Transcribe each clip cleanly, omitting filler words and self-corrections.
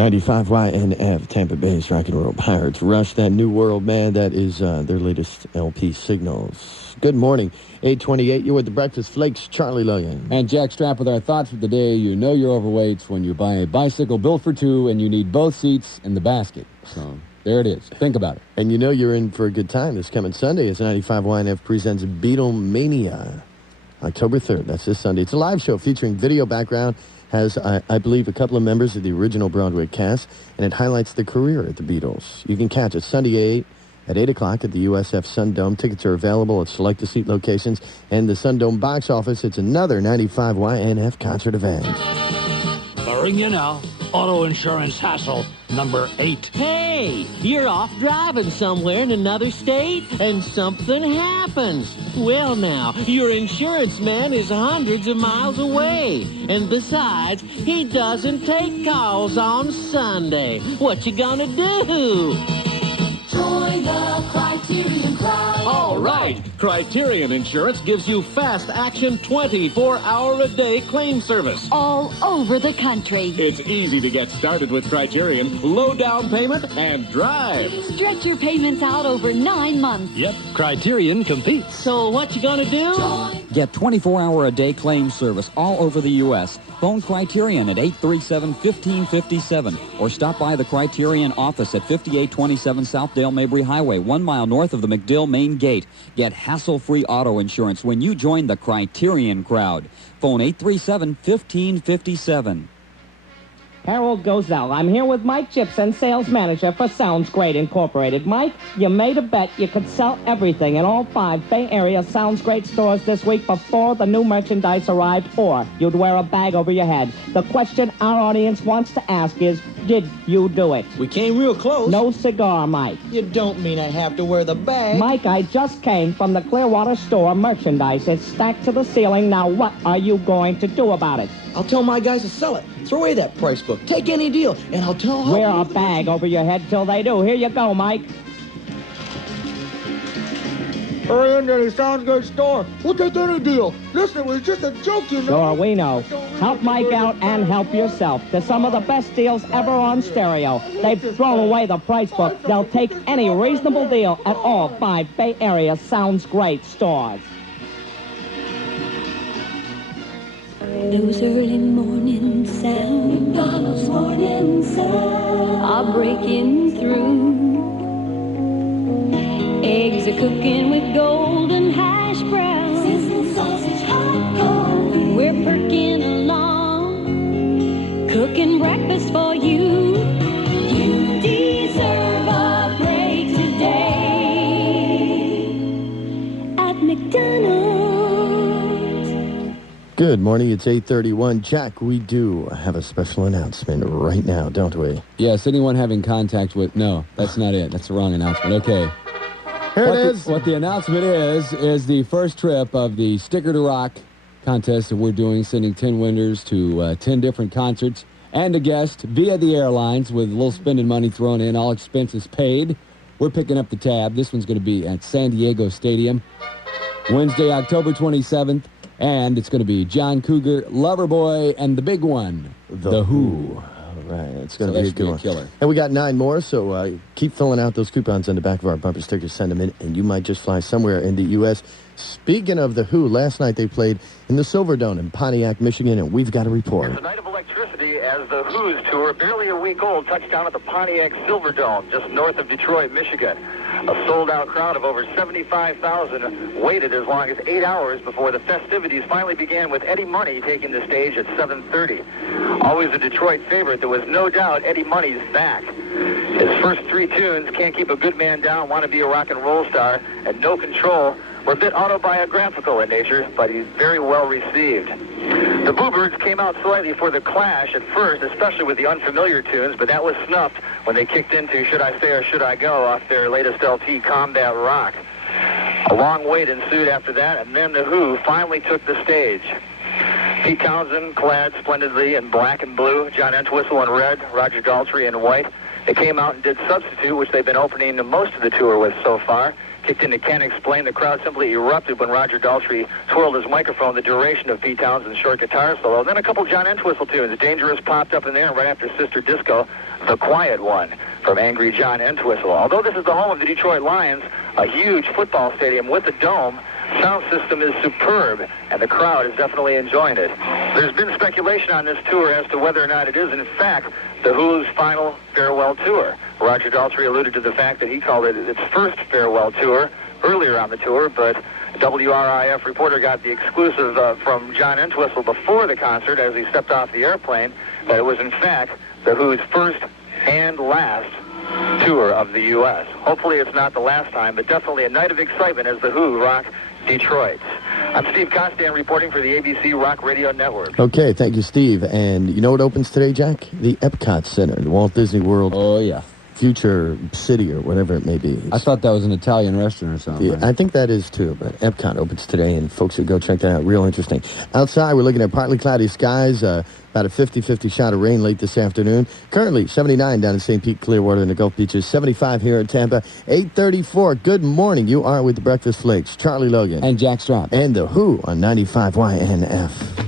95 WYNF Tampa Bay's Rock and Roll Pirates. Rush, that New World, man. That is their latest LP, Signals. Good morning. 8:28. You're with the Breakfast Flakes, Charlie Logan. And Jack Strapp with our thoughts for the day. You know you're overweight when you buy a bicycle built for two and you need both seats in the basket. So there it is. Think about it. And you know you're in for a good time this coming Sunday as 95 YNF presents Beetlemania, October 3rd. That's this Sunday. It's a live show featuring video background. Has, I believe, a couple of members of the original Broadway cast, and it highlights the career of the Beatles. You can catch it Sunday at 8 o'clock at the USF Sundome. Tickets are available at select seat locations and the Sundome box office. It's another 95 YNF concert event. Ring you now. Auto insurance hassle number 8. Hey, you're off driving somewhere in another state and something happens. Well now, your insurance man is hundreds of miles away. And besides, he doesn't take calls on Sunday. What you gonna do? Join the Criterion crowd. All right. Criterion Insurance gives you fast action 24-hour-a-day claim service. All over the country. It's easy to get started with Criterion. Low down payment and drive. Stretch your payments out over 9 months. Yep, Criterion competes. So what you gonna do? Get 24-hour-a-day claim service all over the U.S. Phone Criterion at 837-1557 or stop by the Criterion office at 5827 South Dale Mabry Highway, 1 mile north of the MacDill main gate. Get hassle-free auto insurance when you join the Criterion crowd. Phone 837-1557. Harold Gozell. I'm here with Mike Gibson, sales manager for Sounds Great Incorporated. Mike, you made a bet you could sell everything in all 5 Bay Area Sounds Great stores this week before the new merchandise arrived, or you'd wear a bag over your head. The question our audience wants to ask is, did you do it? We came real close. No cigar, Mike. You don't mean I have to wear the bag? Mike, I just came from the Clearwater store. Merchandise is stacked to the ceiling. Now what are you going to do about it? I'll tell my guys to sell it. Throw away that price book. Take any deal, and I'll tell how... Wear a bag over your head till they do. Here you go, Mike. Hurry into the Sounds Good store. We'll take any deal. Listen, it was just a joke, you know. Sure, we know. Help Mike out and help yourself. They're some of the best deals ever on stereo. They've thrown away the price book. They'll take any reasonable deal at all 5 Bay Area Sounds Great stores. Those early morning sounds, McDonald's morning sounds, are breaking through. Eggs are cooking with golden hash browns, sizzling sausage, hot coffee. We're perking along, cooking breakfast for you. You deserve a break today at McDonald's. Good morning. It's 8:31. Jack, we do have a special announcement right now, don't we? Yes, anyone having contact with... No, that's not it. That's the wrong announcement. Okay. Here it is. What the announcement is the first trip of the Sticker to Rock contest that we're doing, sending 10 winners to 10 different concerts and a guest via the airlines with a little spending money thrown in, all expenses paid. We're picking up the tab. This one's going to be at San Diego Stadium, Wednesday, October 27th. And it's going to be John Cougar, Loverboy, and the big one, The Who. All right, it's going to be a good one. Killer. And we got 9 more, so keep filling out those coupons on the back of our bumper stickers. Send them in, and you might just fly somewhere in the U.S. Speaking of The Who, last night they played in the Silverdome in Pontiac, Michigan, and we've got a report. It's a night of electricity as The Who's tour, barely a week old, touched down at the Pontiac Silverdome, just north of Detroit, Michigan. A sold-out crowd of over 75,000 waited as long as 8 hours before the festivities finally began, with Eddie Money taking the stage at 7:30. Always a Detroit favorite, there was no doubt Eddie Money's back. His first 3 tunes, Can't Keep a Good Man Down, Want to Be a Rock and Roll Star, and No Control, were a bit autobiographical in nature, but he's very well received. The Bluebirds came out slightly for the Clash at first, especially with the unfamiliar tunes, but that was snuffed when they kicked into Should I Stay or Should I Go off their latest LP, Combat Rock. A long wait ensued after that, and then The Who finally took the stage. Pete Townsend clad splendidly in black and blue, John Entwistle in red, Roger Daltrey in white. They came out and did Substitute, which they've been opening most of the tour with so far. Kicked into Can't Explain. The crowd simply erupted when Roger Daltrey twirled his microphone the duration of Pete Townsend's short guitar solo. Then a couple John Entwistle tunes. Dangerous popped up in there, and right after Sister Disco, The Quiet One from Angry John Entwistle. Although this is the home of the Detroit Lions, a huge football stadium with a dome, sound system is superb, and the crowd is definitely enjoying it. There's been speculation on this tour as to whether or not it is, in fact, the Who's final farewell tour. Roger Daltrey alluded to the fact that he called it its first farewell tour earlier on the tour, but WRIF reporter got the exclusive from John Entwistle before the concert as he stepped off the airplane that it was, in fact, the Who's first and last tour of the U.S. Hopefully it's not the last time, but definitely a night of excitement as the Who rock Detroit. I'm Steve Costan reporting for the ABC Rock Radio Network. Okay, thank you, Steve. And you know what opens today, Jack? The Epcot Center, the Walt Disney World. Oh, yeah. Future City or whatever it may be. I thought that was an Italian restaurant or something. Yeah, I think that is too, but Epcot opens today, and folks should go check that out. Real interesting. Outside, we're looking at partly cloudy skies, about a 50-50 shot of rain late this afternoon. Currently, 79 down in St. Pete, Clearwater, and the Gulf Beaches, 75 here in Tampa, 8:34. Good morning. You are with the Breakfast Flakes. Charlie Logan. And Jack Strapp. And the Who on 95 YNF.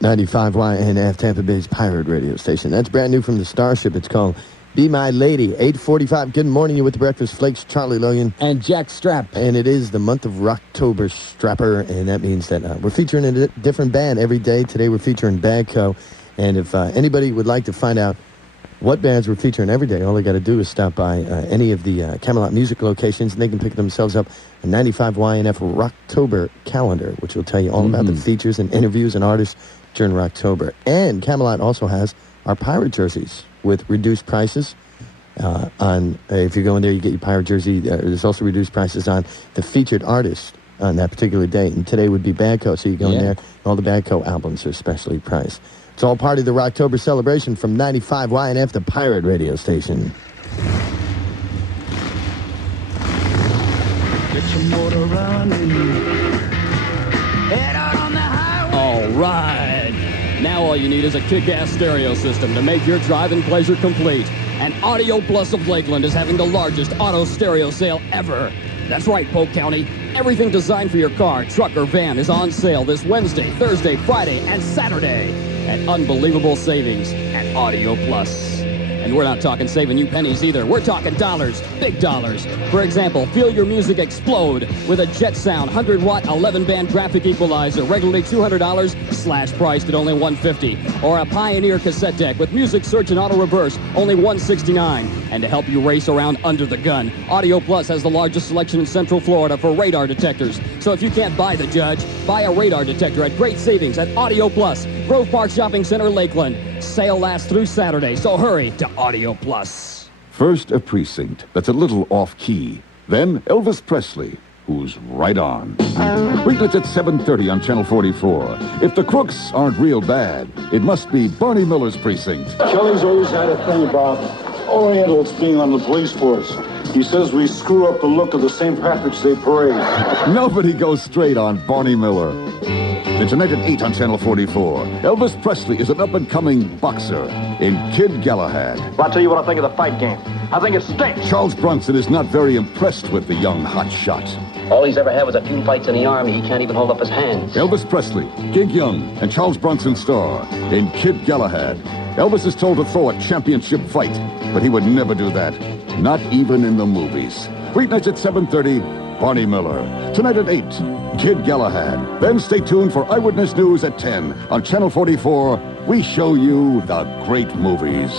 .95 YNF, Tampa Bay's pirate radio station. That's brand new from the Starship. It's called Be My Lady. 8:45. Good morning. You with the Breakfast Flakes. Charlie Logan. And Jack Strapp. And it is the month of Roctober, Strapper, and that means that we're featuring a different band every day. Today we're featuring Bagco. And if anybody would like to find out what bands we're featuring every day, all they got to do is stop by any of the Camelot music locations, and they can pick themselves up a 95 YNF Roctober calendar, which will tell you all about the features and interviews and artists during Roctober. And Camelot also has our pirate jerseys with reduced prices. If you go in there, you get your pirate jersey. There's also reduced prices on the featured artist on that particular day. And today would be Bagco, so you go in there. All the Bagco albums are specially priced. It's all part of the Roctober celebration from 95 YNF, the pirate radio station. Get your motor running. Head out on the highway. All right. Now all you need is a kick-ass stereo system to make your driving pleasure complete. And Audio Plus of Lakeland is having the largest auto stereo sale ever. That's right, Polk County. Everything designed for your car, truck, or van is on sale this Wednesday, Thursday, Friday, and Saturday at unbelievable savings at Audio Plus. And we're not talking saving you pennies either. We're talking dollars, big dollars. For example, feel your music explode with a Jet Sound 100-watt 11-band graphic equalizer, regularly $200, /priced at only $150. Or a Pioneer cassette deck with music search and auto reverse, only $169. And to help you race around under the gun, Audio Plus has the largest selection in Central Florida for radar detectors. So if you can't buy the Judge, buy a radar detector at great savings at Audio Plus, Grove Park Shopping Center, Lakeland. Sale lasts through Saturday, so hurry to Audio Plus. First, a precinct that's a little off-key. Then, Elvis Presley, who's right on. Weeknights at 7:30 on Channel 44. If the crooks aren't real bad, it must be Barney Miller's precinct. Kelly's always had a thing about Orientals being on the police force. He says we screw up the look of the St. Patrick's Day parade. Nobody goes straight on Barney Miller. And tonight at 8 on Channel 44, Elvis Presley is an up-and-coming boxer in Kid Galahad. Well, I'll tell you what I think of the fight game. I think it stinks. Charles Bronson is not very impressed with the young hotshot. All he's ever had was a few fights in the Army. He can't even hold up his hands. Elvis Presley, Gig Young, and Charles Bronson star in Kid Galahad. Elvis is told to throw a championship fight, but he would never do that. Not even in the movies. Weeknights at 7:30, Barney Miller. Tonight at 8, Kid Galahad. Then stay tuned for Eyewitness News at 10 on Channel 44. We show you the great movies.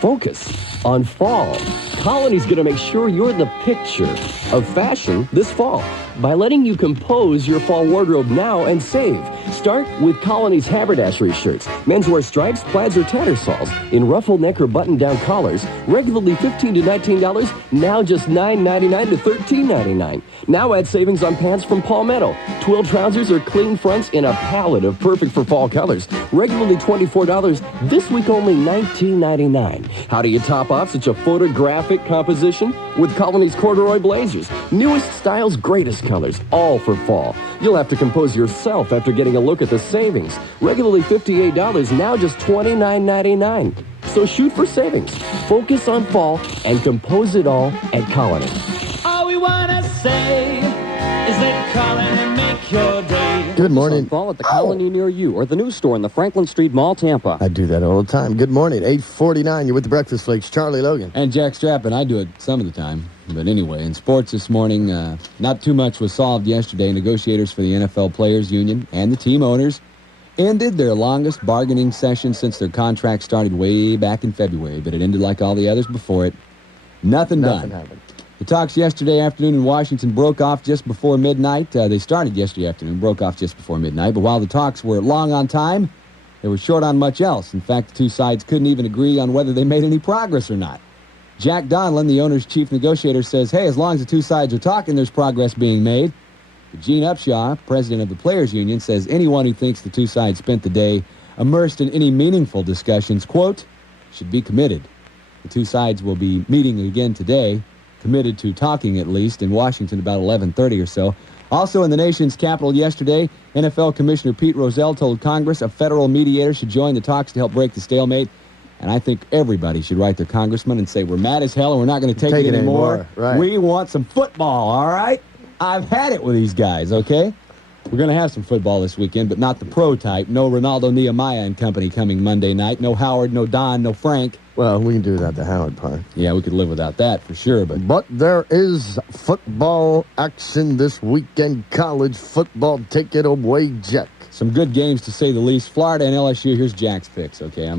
Focus on fall. Colony's going to make sure you're the picture of fashion this fall. by letting you compose your fall wardrobe now and save. Start with Colony's haberdashery shirts, menswear stripes, plaids, or tattersalls in ruffle neck or button-down collars, regularly $15 to $19, now just $9.99 to $13.99. Now add savings on pants from Palmetto, twill trousers or clean fronts in a palette of perfect for fall colors, regularly $24, this week only $19.99. How do you top off such a photographic composition? With Colony's corduroy blazers, newest styles, greatest colors, all for fall. You'll have to compose yourself after getting a look at the savings. Regularly $58, now just $29.99. So shoot for savings, focus on fall, and compose it all at Colony. All we want to say is let Colony make your day. Good morning. Fall at the Colony near you or the new store in the Franklin Street Mall, Tampa. I do that all the time. Good morning. 8:49. You're with the Breakfast Flakes. Charlie Logan. And Jack Strapp, and I do it some of the time. But anyway, in sports this morning, not too much was solved yesterday. Negotiators for the NFL Players Union and the team owners ended their longest bargaining session since their contract started way back in February. But it ended like all the others before it. Nothing done. Happened. The talks yesterday afternoon in Washington broke off just before midnight. They started yesterday afternoon, broke off just before midnight. But while the talks were long on time, they were short on much else. In fact, the two sides couldn't even agree on whether they made any progress or not. Jack Donlin, the owner's chief negotiator, says, hey, as long as the two sides are talking, there's progress being made. But Gene Upshaw, president of the Players Union, says anyone who thinks the two sides spent the day immersed in any meaningful discussions, quote, should be committed. The two sides will be meeting again today, committed to talking at least, in Washington about 11:30 or so. Also in the nation's capital yesterday, NFL Commissioner Pete Rozelle told Congress a federal mediator should join the talks to help break the stalemate. And I think everybody should write their congressman and say, we're mad as hell and we're not going to take it anymore. Right. We want some football, all right? I've had it with these guys, okay? We're going to have some football this weekend, but not the pro type. No Ronaldo Nehemiah and company coming Monday night. No Howard, no Don, no Frank. Well, we can do without the Howard part. Yeah, we could live without that for sure. But there is football action this weekend. College football. Take it away, Jack. Some good games, to say the least. Florida and LSU. Here's Jack's picks, okay?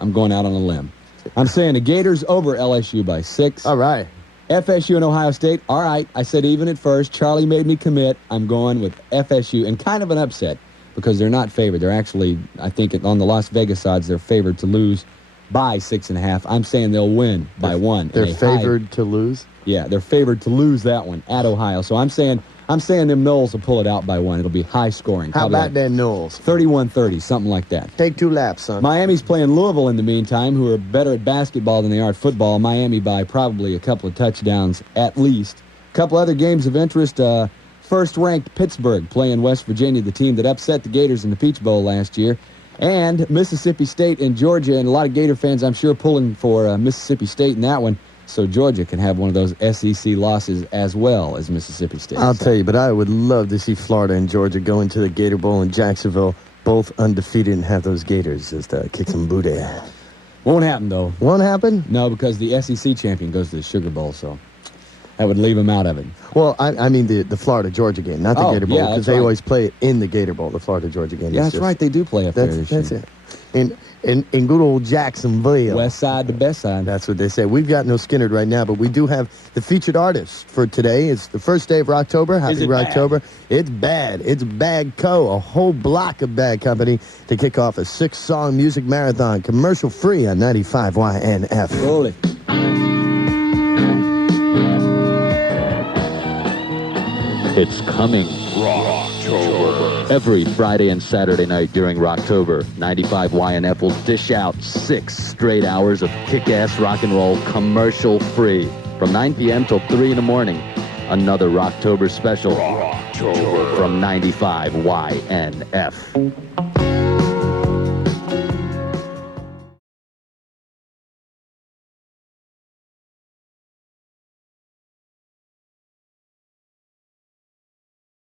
I'm going out on a limb. I'm saying the Gators over LSU by 6. All right. FSU and Ohio State. All right. I said even at first. Charlie made me commit. I'm going with FSU, and kind of an upset because they're not favored. They're actually, I think, on the Las Vegas odds, they're favored to lose by 6.5. I'm saying they'll win by 1. They're favored to lose? Yeah, they're favored to lose that one at Ohio. So I'm saying them Knowles will pull it out by 1. It'll be high scoring. How about that Knowles? 31-30, something like that. Take 2 laps, son. Miami's playing Louisville in the meantime, who are better at basketball than they are at football. Miami by probably a couple of touchdowns at least. A couple other games of interest. First-ranked Pittsburgh playing West Virginia, the team that upset the Gators in the Peach Bowl last year. And Mississippi State and Georgia, and a lot of Gator fans, I'm sure, pulling for Mississippi State in that one. So Georgia can have one of those SEC losses as well as Mississippi State. I'll tell you, but I would love to see Florida and Georgia go into the Gator Bowl in Jacksonville, both undefeated, and have those Gators just kick some booty. Won't happen, though. Won't happen? No, because the SEC champion goes to the Sugar Bowl, so that would leave them out of it. Well, I mean the Florida-Georgia game, not the Gator Bowl, because they always play it in the Gator Bowl, the Florida-Georgia game. Yeah, that's right. They do play up there this year. That's it. In good old Jacksonville. West side to best side. That's what they say. We've got no Skinner right now, but we do have the featured artist for today. It's the first day of Roctober. Happy Roctober. It's Bad. It's Bad Co., a whole block of Bad Company to kick off a 6-song music marathon, commercial-free on 95 YNF. Roll it. It's coming. Roctober. Every Friday and Saturday night during Roctober, 95 YNF will dish out 6 straight hours of kick-ass rock and roll commercial-free from 9 p.m. till 3 in the morning. Another Roctober special from 95 YNF.